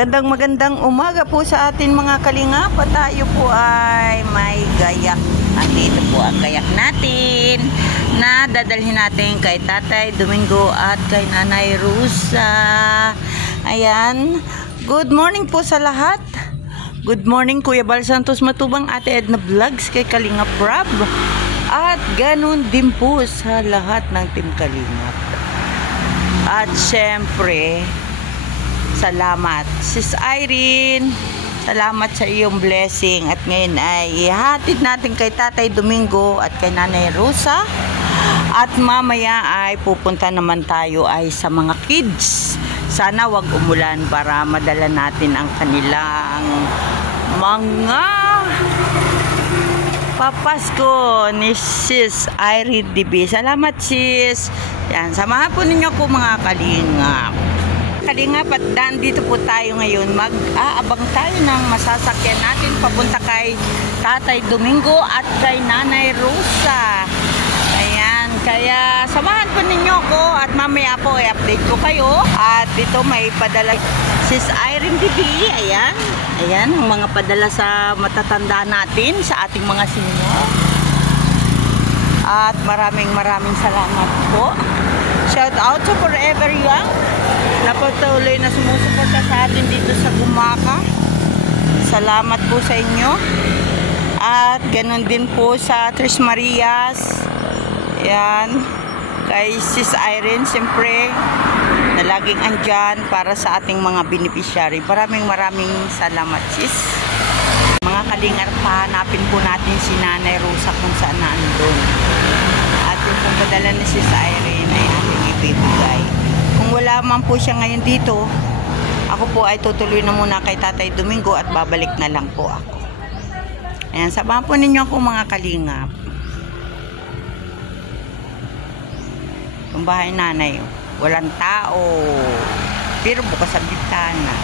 Magandang umaga po sa atin mga kalingap. At tayo po ay may gayak. At ito po ang gayak natin na dadalhin natin kay Tatay Domingo at kay Nanay Rusa. Ayan. Good morning po sa lahat. Good morning Kuya Bal Santos Matubang, Ate Edna Vlogs, kay Kalingap Rob. At ganun din po sa lahat ng Team Kalingap. At syempre, salamat Sis Irene, salamat sa iyong blessing. At ngayon ay ihatid natin kay Tatay Domingo at kay Nanay Rosa. At mamaya ay pupunta naman tayo ay sa mga kids. Sana wag umulan para madala natin ang kanilang mga papasko ni Sis Irene DB. Salamat sis. Yan, samahan po ninyo ko mga kalingap. Kalingap, at dito po tayo ngayon. Mag-aabang tayo ng masasakyan natin papunta kay Tatay Domingo at kay Nanay Rosa. Ayan, kaya samahan po ninyo ko at mamaya po i-update ko kayo. At ito may padala Sis Irene DB. Ayan, ayan ang mga padala sa matatanda natin, sa ating mga senior. At maraming salamat po. Shout out to Forever Young na patuloy na sumusuporta sa atin dito sa Gumaka. Salamat po sa inyo. At ganun din po sa Tres Marias. Yan. Kay Sis Irene, siyempre, na laging andyan para sa ating mga beneficiary. Maraming salamat sis. Mga kalingar, pahanapin po natin si Nanay Rosa kung saan naandun. At yung pong padala ni Sis Irene ay ating ibibigay. Kung wala man po siya ngayon dito, ako po ay tutuloy na muna kay Tatay Domingo at babalik na lang po ako. Ayan, sabahan po ninyo ako mga kalingap. Yung bahay nanay, walang tao, pero bukas ang bintana.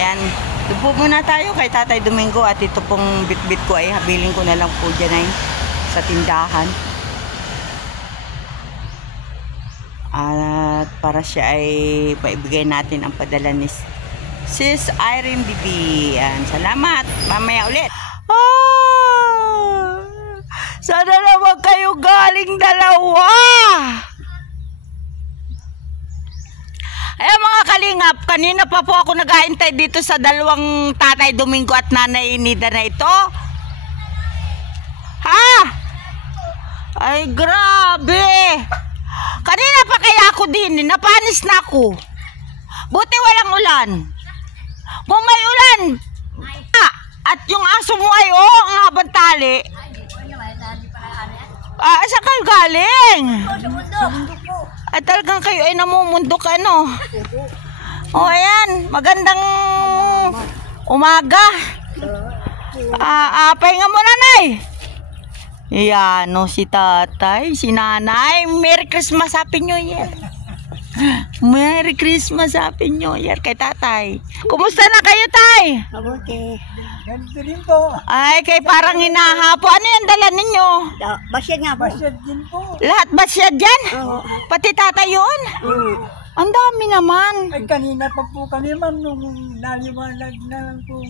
Ayan, doon po muna tayo kay Tatay Domingo. At ito pong bitbit ko ay habilin ko na lang po dyan ay sa tindahan. At para siya ay paibigay natin ang padala ni Sis Irene DB. Yan, salamat. Mamaya ulit. Sana naman kayo galing dalawa. Ayan mga kalingap, kanina pa po ako nag-aantay dito sa dalawang Tatay Domingo at Nanay Nida na ito. Ha? Ay grabe. Kanina pa kaya ako din, napanis na ako. Buti walang ulan. Kung may ulan, at yung aso mo ay ang habang tali. Saan kayo galing? Sa bundok po. At talagang kayo ay namumundok ano. O ayan, magandang umaga. Pahinga mo nanay. Yan no, si tatay, si nanay. Merry Christmas, Happy New Year. Merry Christmas, Happy New Year kay tatay. Kumusta na kayo tay? Mabuti. Ganito rin po. Ay, kay parang hinahapo. Ano yung dala ninyo? Basyad nga po. Basyad din po. Lahat basyad dyan? Oo. Pati tatay yun? Ang dami naman. Ay, kanina pa po kami ma'am nung naliwanag na lang po.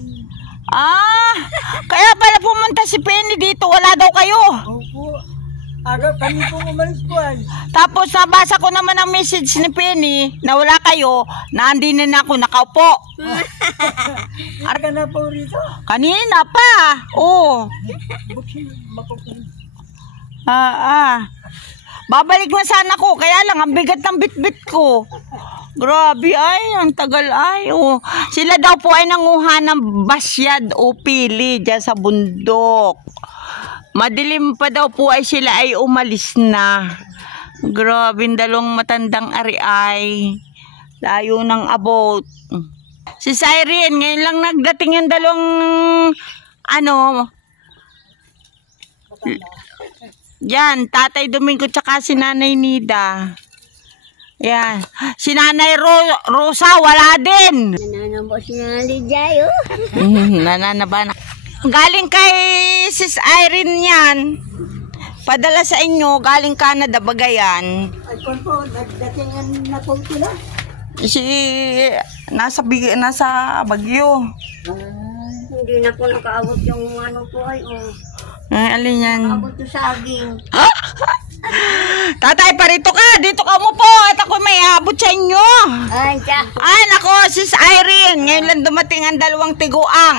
Kaya pala pumunta si Penny dito. Wala daw kayo. Opo. Aga, kami po umalis po ay. Tapos nabasa ko naman ang message ni Penny na wala kayo. Nandin na ako nakaupo. Aga na po rito. Kanina pa. Oo. Buksin, makukulit. Babalik na sana ko. Kaya lang ang bigat ng bitbit ko. Grabe ay, ang tagal ay. Oh. Sila daw po ay nanguha ng basyad o pili dyan sa bundok. Madilim pa daw po ay sila ay umalis na. Grabe, dalawang matandang ari ay layo ng abot. Si Irene, ngayon lang nagdating yung dalawang yan, Tatay Domingo tsaka si Nanay Nida. Yan. Si Nanay Rosa, wala din. Nananambo si Nanay oh. Nananaba na. Galing kay Sis Irene yan. Padala sa inyo, galing Canada, Bagayan. Ay, kung po, nagdatingan na po sila. Si, nasa Bagyo. Hindi na po nakaabot yung ano po ay, Alin yan? Abot yung saging. Tatay, parito ka. Dito ka mo po. At ako may abot sa inyo. Ay, siya. Ay, nako, sis Irene. Ngayon lang dumating ang 2 tiguang.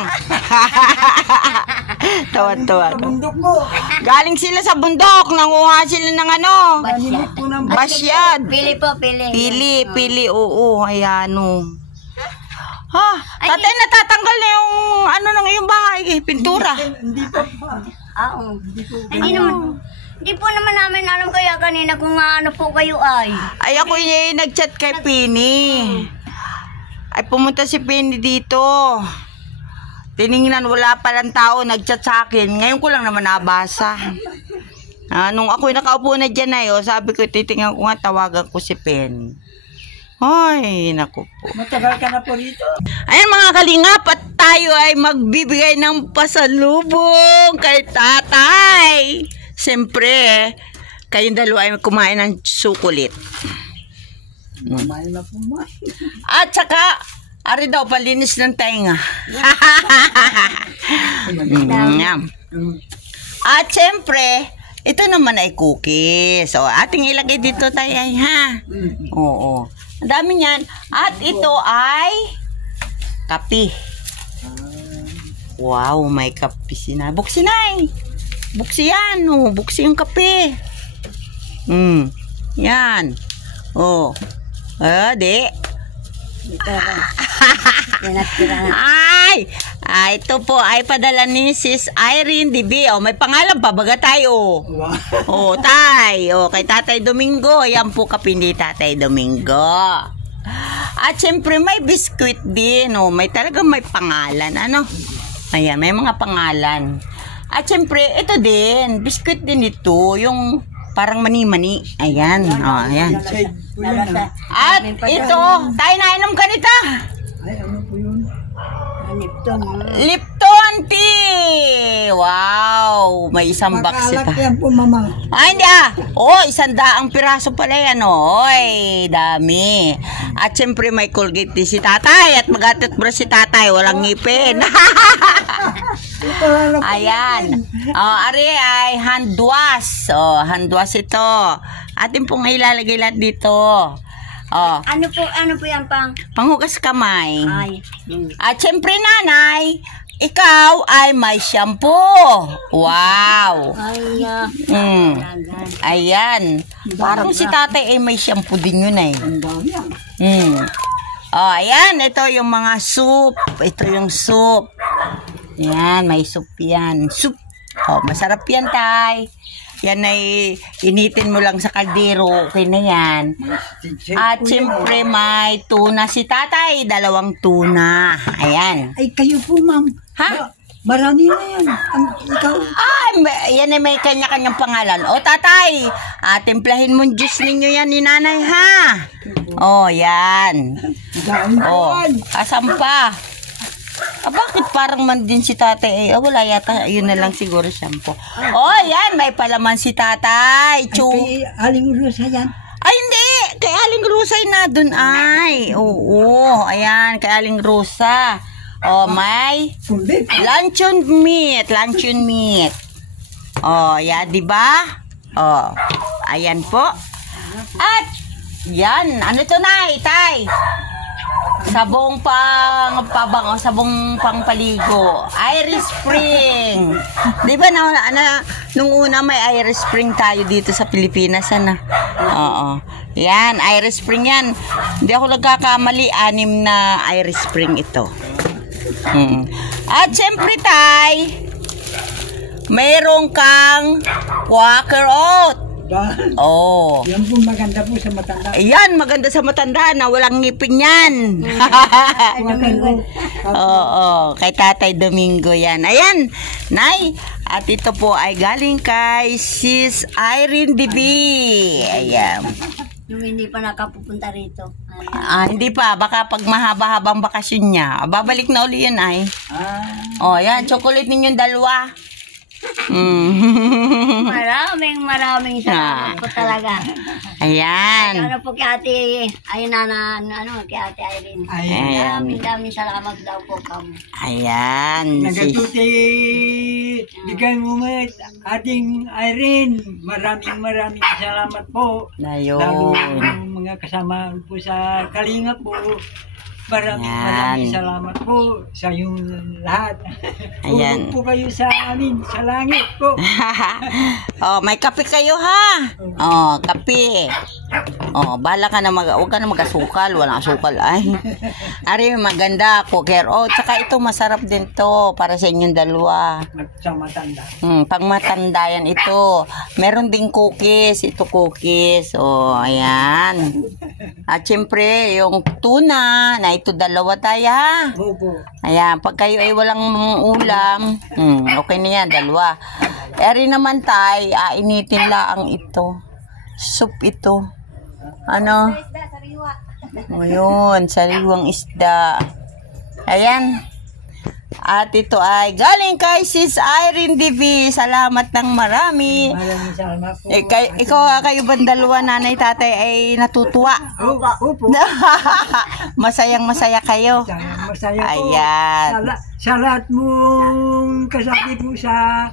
Tawa-tawa. Sa bundok mo. Galing sila sa bundok. Nanguha sila ng ano. Naninip ko ng Basyad. Pili po, pili. Pili, oo. Ayan, o. Ha, tatay, natatanggal na yung ano ng iyong bahay. Pintura. Hindi pa. Oo. Hindi po naman namin alam kaya kanina kung ano po kayo ay. Ay, ako yung nag-chat kay Penny. Ay, pumunta si Penny dito. Tiningnan, wala palang tao, nag-chat sa akin. Ngayon ko lang naman nabasa. Nung ako'y nakaupo na dyan ay, sabi ko, titingnan ko nga, tawagan ko si Penny. Ay, naku po. Matagal ka na po rito. Ayan mga kalingap, at tayo ay magbibigay ng pasalubong kay tatay. Siyempre, kayong dalawa ay kumain ng sukulit. Kumain na po mo. At saka, ari daw, palinis ng tainga. At siyempre, ito naman ay cookies. So, ating ilagay dito tayo, ha? Oo. Ang dami niyan. At ito ay kape. Wow, may kape sinay. Buksi nay. Buksi yan. Oh, buksi yung kape. Yan. Oh. Di. Ay, ito po ay padala ni Sis Irene DB. Oh, may pangalan pa baga tayo. Oh, tay. Oh, kay Tatay Domingo. Yan po kape ni Tatay Domingo. At syempre may biskuit din. Oh, may talagang may pangalan. Ano? Ayan, may mga pangalan. At syempre, ito din. Biskuit din ito. Yung parang mani-mani. Ayan. Oh, ayan. At ito, tayo nainom ka nito. Ay, ano po yun? Lipton tea! Wow! May isang box ito. Makalak yan po, mama. Ay, hindi Oh, 100 piraso pala yan, oh. Oy, dami. At syempre may Colgate din si tatay. At mag-toothbrush si tatay. Walang ngipin. Ayan. Oh, ari ay hand wash. Oh, hand wash ito. Atin pong ilalagay lahat dito. Oh. Ano po yan pang? Panghugas kamay. Ay. At syempre nanay, ikaw ay may shampoo. Wow. Ay, Ayan. Parang si tatay ay may shampoo din yun ay. Ang dami yan. Oh, ayan. Ito yung mga soup. Ito yung soup. Yan, may soup yan. Soup. Oh, masarap yan, tay. Yan ay initin mo lang sa kaldero. Okay na yan. At siyempre may tuna si tatay. 2 tuna. Ayan. Ay, kayo po, ma'am. Ha? Marami na yan. Ikaw. Yan ay may kanya-kanyang pangalan. O tatay, timplahin mo juice ninyo yan ni nanay, ha? O, yan. O, asan pa? Bakit parang man din si tatay? Wala yata. Yun na lang siguro shampoo. Oh, yan. May palaman si tatay. Kay Aling Rosa yan. Ay, hindi. Kay Aling Rosa na dun ay. Oo. Ayan. Kay Aling Rosa. Oh, may luncheon meat. Luncheon meat. Oh, yan. Diba? Oh. Ayan po. At, yan. Ano to na, tay? Sabong pabango, sabong pangpaligo. Irish Spring. Di ba nung una may Irish Spring tayo dito sa Pilipinas, ano? Oo. Yan, Irish Spring yan. Hindi ako nagkakamali, 6 na Irish Spring ito. At syempre, tay, mayroong kang Quaker Oat. Oh. Yan po maganda po sa matanda. Ayan, maganda sa matanda na walang ngipin yan. Oo, kay Tatay Domingo yan. Ayan, nay. At ito po ay galing kay Sis Irene DB. Ayan. Yung hindi pa nakapupunta rito. Hindi pa. Baka pag mahaba-habang bakasyon niya. Babalik na uli yun ay. Oh, yan. Chocolate ninyong 2. Maraming salamat po talaga. Ayan. Ano po kay ate, ay kay ate Irene. Ayan. Maraming salamat daw po kami. Ayan. Nagatuti, bigay mo nga ating Irene. Maraming salamat po. Ayun. Lalo yung mga kasama po sa Kalinga po. Maraming salamat po sa yung lahat. Ayan. Tulog po kayo sa amin, sa langit po. Oh, may kape kayo ha. Oh, kape. Oh, bala ka na huwag ka na mag-asukal, walang asukal ay. Ari maganda cooker. Oh, tsaka ito masarap din to para sa inyong dalawa. Sa matanda. Pang matanda yan ito. Meron ding cookies, ito cookies. Oh, ayan. At syempre, yung tuna na ito dalawa tayo ha. Opo. Ayan, pag kayo ay walang ulam, okay na yan, dalawa. Eri naman tay, ainitin lang ito. Soup ito. Ano? O yun, sariwang isda. Ayan. At ito ay galing kay Sis Irene DV. Salamat ng marami. Maraming salamat po. Kayo ba dalawa, nanay, tatay, ay natutuwa? Opo. Masayang masaya kayo. Masaya po. Ayan. Sa lahat mong kasabi po sa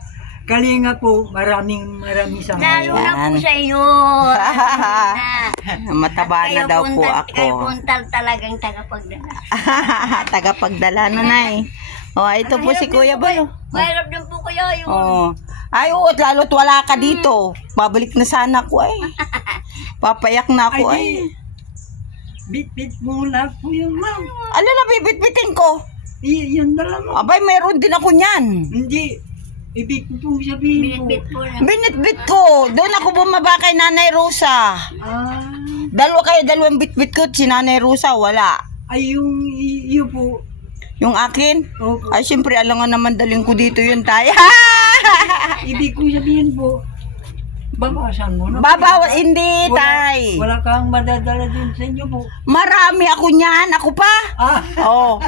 Kalinga po, maraming salamat. Lalo na po sa iyo. Mataba na daw po ako. Kayo puntal talagang tagapagdala. Tagapagdala na nay. Oh, ito po si Kuya Balo. Mahirap din po kaya yun. Oh. Ay, oo, lalo't wala ka dito. Babalik na sana ako ay. Papayak na ako ay. Bit-bit muna po yung ma'am. Ano na bibit-bitin ko? Yan dalawa. Abay, meron din ako niyan. Hindi. Ibig ko pong sabihin po. Binit-bit po na. Binit-bit ko. Doon ako bumaba kay Nanay Rosa. Dalawang bit-bit ko. Si Nanay Rosa, wala. Ay, yung po. Yung akin? Opo. Ay, siyempre, alam nga naman daling ko dito yun tayo. Ibig ko sabihin po, babasan mo na. Hindi, tay. Wala kang madadala din sa inyo po. Marami ako niyan. Ako pa. Oh.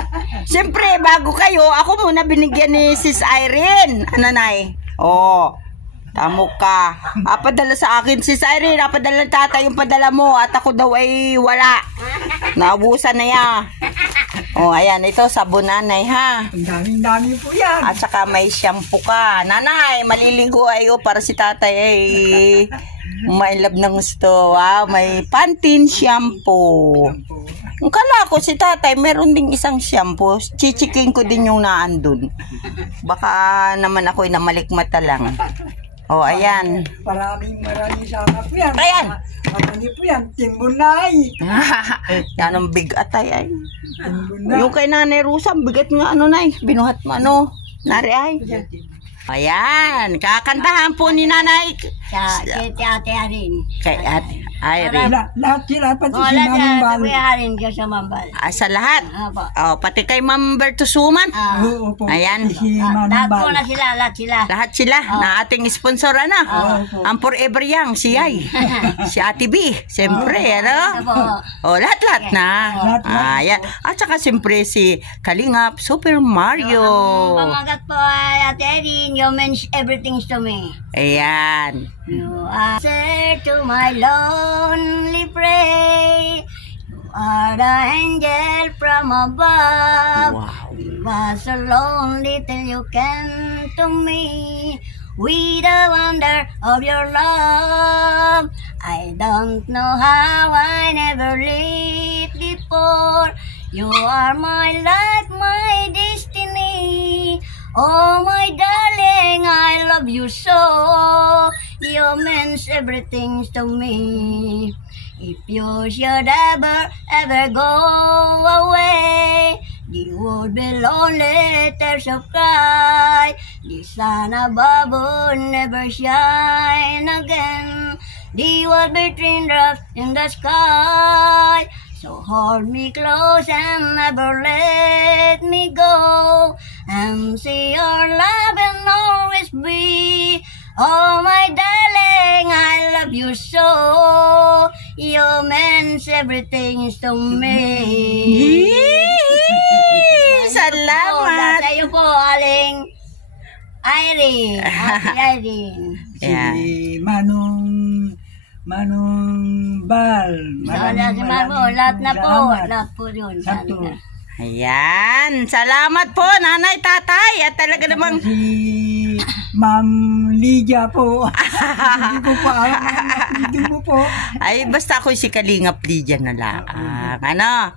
Siyempre, bago kayo, ako muna binigyan ni Sis Irene. Ano, nay? Oh. Tamo ka. Padala sa akin, Sis Irene. Padala ng tatay yung padala mo. At ako daw ay wala. Naubusan na yan. Oh, ayan. Ito, sabon nanay, ha? Ang daming po yan. At saka may shampoo ka. Nanay, maliligo ayo para si tatay ay mailab ng gusto. Wow, may Pantene shampoo. Ang kala ko si tatay, meron ding isang shampoo. Chichikin ko din yung naandun. Baka naman ako'y namalikmata lang. Oh, ayan. Maraming salamat po yan. Ayan. Mamani po yan. Timbon na ay. Yan ang bigat ay. Timbon na. Yung kay Nanay Rosa, bigat nga ano nay. Binuhat mo ano. Nari ay. Ayan. Kakantahan po ni Nanay. Sa ate Irene. Kay Ate Irene. Lahat sila, pati si Wala Mamang sa Bal. Kuya Irene ka sa Mambal. Sa lahat. Apo. Oh, pati kay Ma'am Bertusuman. Oo po. Ayan. Si Mamang Lahat po Bal. na sila, lahat sila. Lahat sila na ating sponsor na. Ang Forever Young, si Yay. Si Ate B. Siyempre, ano? Oh, lahat na. Ayan. At saka siyempre si Kalingap Super Mario. Pamagat po ay ate Irene, you mean everything to me. Ayan. You answer to my lonely prayer. You are the angel from above. Wow. You was so lonely till you came to me. With the wonder of your love, I don't know how I never lived before. You are my life, my destiny. Oh, my darling, I love you so. You means everything to me. If you should ever go away, the world be lonely, tears of cry. The sun above will never shine again. The world between drops in the sky. So hold me close and never let me go. And see your love and always be. Oh, my darling, I love you so. You means everything to me. Salamat. Sa iyo po, aling Irene. Ate Irene. Ayan. Si Manong Bal. Wala si Mamo. Lahat na po. salamat. Lahat po yun. Santo. Ayan. Salamat po, nanay, tatay. At talaga namang... Si Ma'am Lydia po. Hindi ko pa alam. Hindi mo po. Ay, basta ako si Kalingap Lydia na lang. Ano?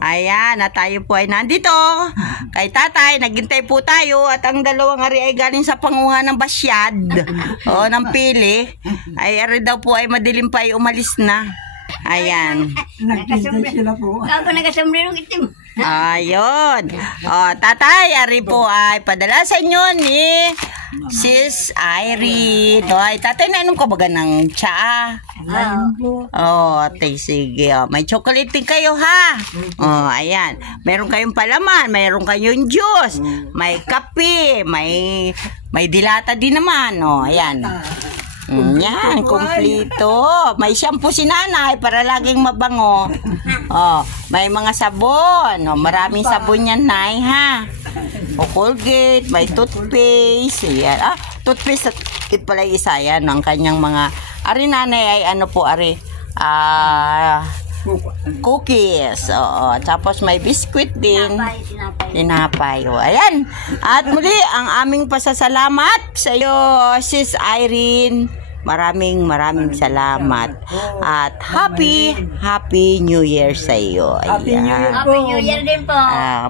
Ayan, at tayo po ay nandito. Kay tatay, naghintay po tayo. At ang dalawang ari ay galing sa panguha ng basyad. O, ng pili. Ay, ari daw po ay madilim pa ay umalis na. Ayan. Nagkintay sila po. Ako nagkasombrero itim. Ayun. O, tatay, ari po ay padala sa inyo ni Sis Irene. O, ay, tatay, nainom ka baga ng tsaa? Ayun po. Oh, sige. Oh, may chocolate din kayo, ha? Oh, ayan. Meron kayong palaman, meron kayong juice, may kape, may dilata din naman. Oh, ayan. Yan, kumpleto. May shampoo si nanay para laging mabango. Oh, may mga sabon. Oh, maraming sabon yan, nay, ha? O Colgate, may toothpaste. Yan. Toothpaste at it pala isa yan. Ang kanyang mga, ari nanay ay ano po, ari, cookies. Oo. Tapos may biscuit din. Tinapay. O, ayan. At muli, ang aming pasasalamat sa iyo, Sis Irene. Maraming salamat. At happy New Year sa iyo. Happy New Year. Happy New Year din po.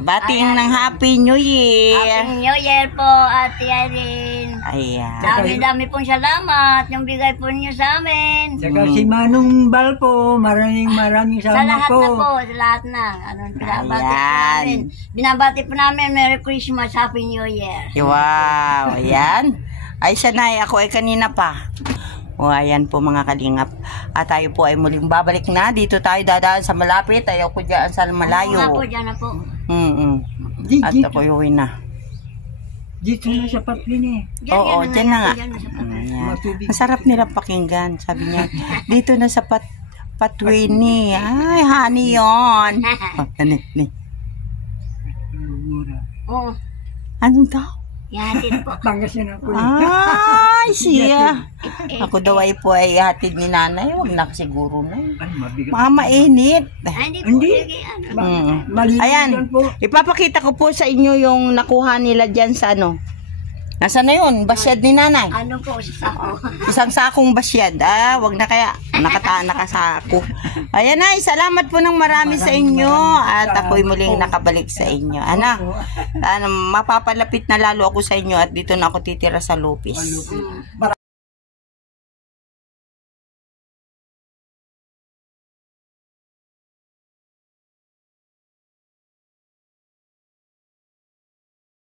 Bating ng Happy New Year. Happy New Year po, Ate Irene. Ayan. Dami-dami pong salamat yung bigay po niyo sa amin. Saka si Manong Bal po, maraming Sa salamat lahat po. na po, sa lahat na. Anong binabati po Ayan. namin. Binabati po namin, Merry Christmas, Happy New Year. Wow. Ayan. Ay, siya na. Ako ay kanina pa. O, ayan po mga kalingap. At tayo po ay muling babalik na. Dito tayo dadaan sa malapit. Ayaw ko dyan sa malayo. Nga po, dyan na po. At ako uwi na. Dito na sa Paplin eh. Oo, yan dyan na nga. po, dyan na sa Ayan. Matubig. Masarap nila pakinggan. Sabi niya, dito na sa Patwini. Ay, honey yun. Ni. Mura. Oo, Ano daw? yahatid po. Pangasinan po. Ay, siya. Ako daw ay po ay hatid ni nanay. Huwag na siguro na. Ay, mabigat. Mainit. Ay, hindi po. Hindi. Sige, ano. Malinis Ayan, yan po. ipapakita ko po sa inyo yung nakuha nila dyan sa ano. Nasaan na yun? Basyad ni nanay. Ano po, sa ako. Isang sakong basyad. Wag na kaya. Nakasako. Ayan ay, salamat po ng marami sa inyo. At ako'y muling nakabalik sa inyo. Ano, mapapalapit na lalo ako sa inyo at dito na ako titira sa Lupis.